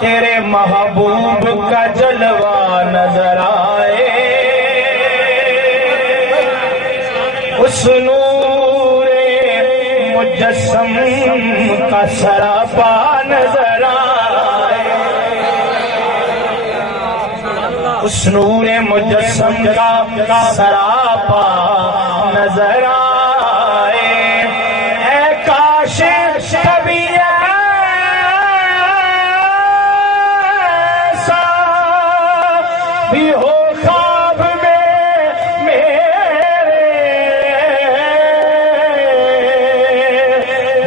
تیرے محبوب کا جلوہ نظر آئے، اس نور مجسم کا سراپا نظر آئے، اس نور مجسم کا سراپا نظر آئے۔ اے کاش کبھی بھی ہو خواب میں میرے،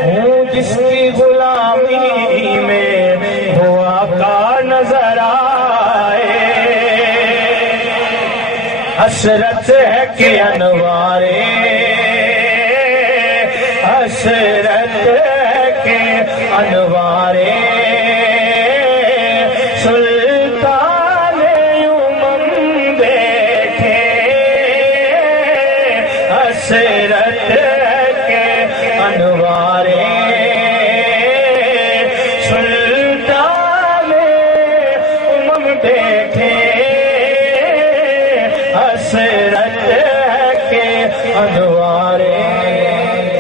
ہوں جس کی غلامی میں وہ آقا نظر آئے۔ حسرت ہے کہ انوارے، حسرت ہے کہ انوارے حسرت کے انوارے سلطان امم دیکھے، حسرت کے انوارے۔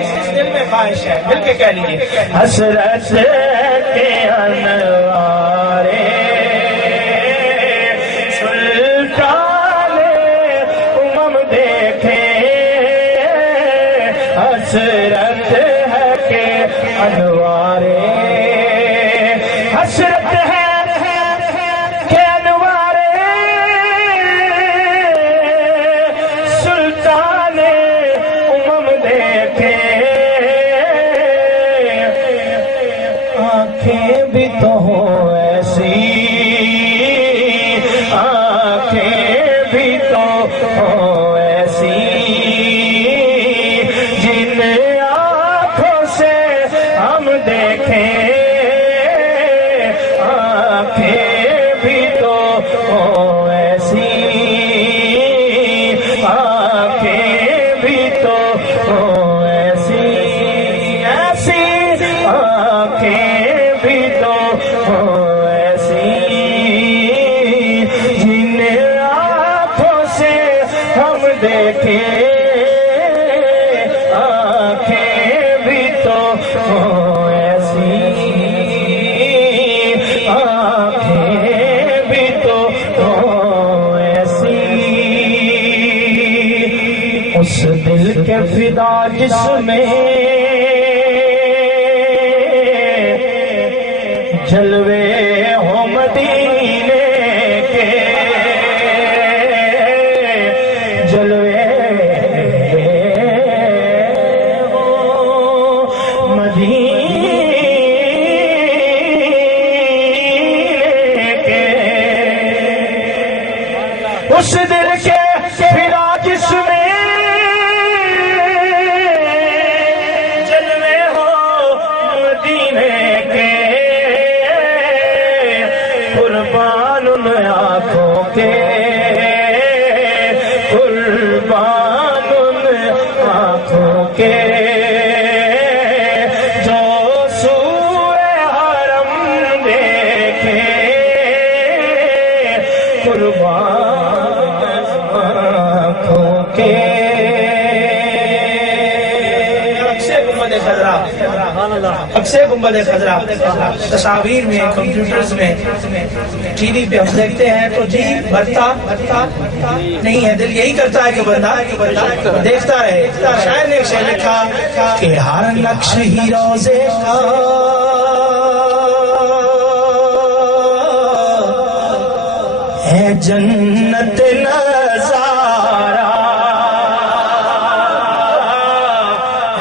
اس دل میں خواہش ہے، مل کے کہہ لیجیے، حسرت کے انوارے سلطان امم دیکھے، حسرت ہے کہ انوارے، حسرت ہے کہ انوارے سلطان امم دیکھے۔ آنکھیں بھی تو ہوں ایسی، آنکھیں بھی تو ہوں ایسی، جن آنکھوں سے ہم دیکھیں، آنکھیں بھی تو ہوں ایسی، آنکھیں بھی تو ہوں ایسی، ایسی آنکھیں بھی تو ہوں ایسی، جن آنکھوں سے ہم دیکھیں، آنکھیں بھی تو ہوں ایسی، آنکھیں بھی تو ہوں ایسی۔ اس دل کے فدا جس میں جلوے ہوں مدینے کے، جلوے اس دل کے فدا جس میں جلوے ہو مدینے کے، قربان ان آنکھوں کے، قربان ان آنکھوں کے، جو سورہ حرم دیکھے، قربان اکثر گنبد خضرا تصاویر میں، کمپیوٹرز میں، ٹی وی پہ ہم دیکھتے ہیں تو جی بھرتا نہیں ہے، دل یہی کرتا ہے کہ بندہ دیکھتا رہے۔ شاعر نے ایک شعر لکھا کہ ہر نقش ہی روزے کا ہے جنت نظارہ،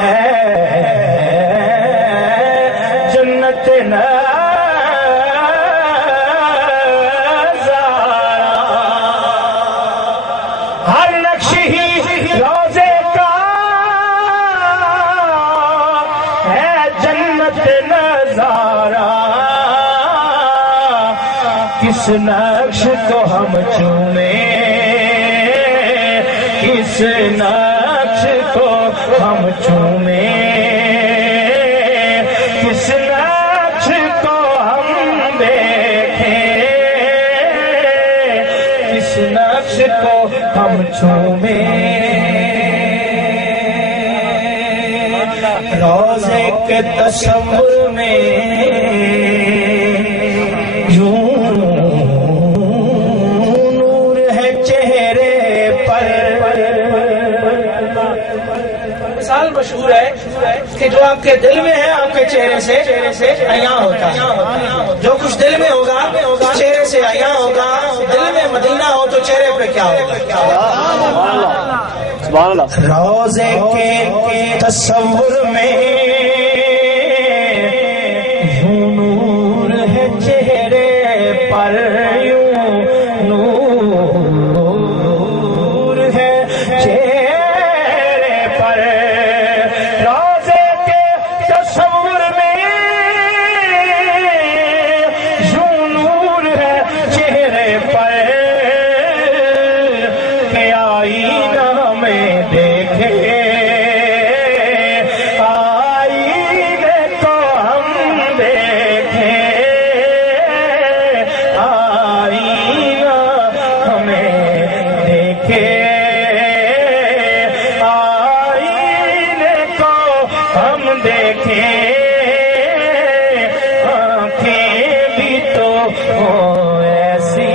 ہے جنت ہر نقش ہی روزے کا ہے جنت نظارہ، کس نقش کو ہم چومیں، کس نقش کو ہم چومیں، کس نقش کو ہم دیکھیں، کس نقش کو ہم چومیں۔ روزے کے تصور میں یوں نور ہے چہرے پر۔ مثال مشہور ہے کہ جو آپ کے دل میں ہے آپ کے چہرے سے عیاں ہوتا ہے، جو کچھ دل میں ہوگا چہرے سے عیاں ہوگا۔ دل میں مدینہ ہو تو چہرے پہ کیا ہوگا؟ روزے کے تصور میں یوں نور ہے چہرے پر، یوں نور ہے چہرے پر۔ روزے کے تصور میں یوں نور ہے چہرے پر کہ آئینہ میں دیکھے، آئینے کو ہم دیکھیں، آئینہ ہمیں دیکھے، آئینے کو ہم دیکھیں۔ آنکھیں بھی تو ہوں ایسی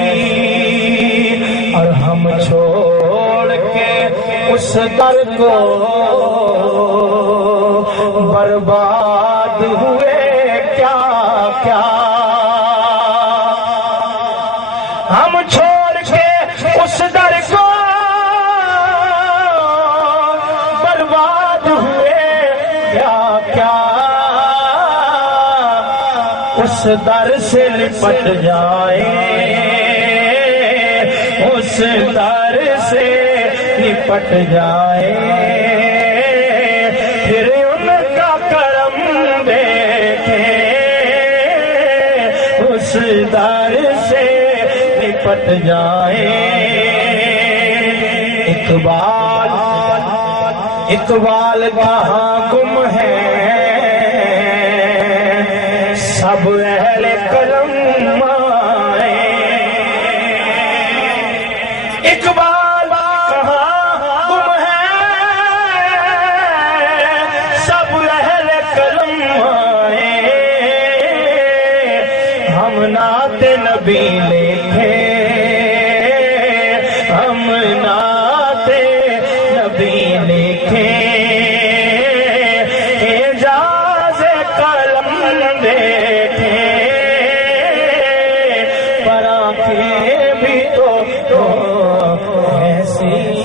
اور ہم چھوڑ کے اس در کو برباد ہوئے کیا کیا۔ ہم چھوڑ کے اس در کو برباد ہوئے کیا کیا۔ اس در سے لپٹ جائیں، اس در سے لپٹ جائے، پھر ان کا کرم دیکھیں، اس در سے لپٹ جائے۔ اقبال کہاں گم ہے سب اہل قلم آئے۔ اقبال کہاں گم ہے سب اہل قلم آئے۔ ہم نعت نبی لکھے، ہم نعت نبی لکھے، اعجاز قلم دیکھیں، پر آنکھیں بھی تو ایسی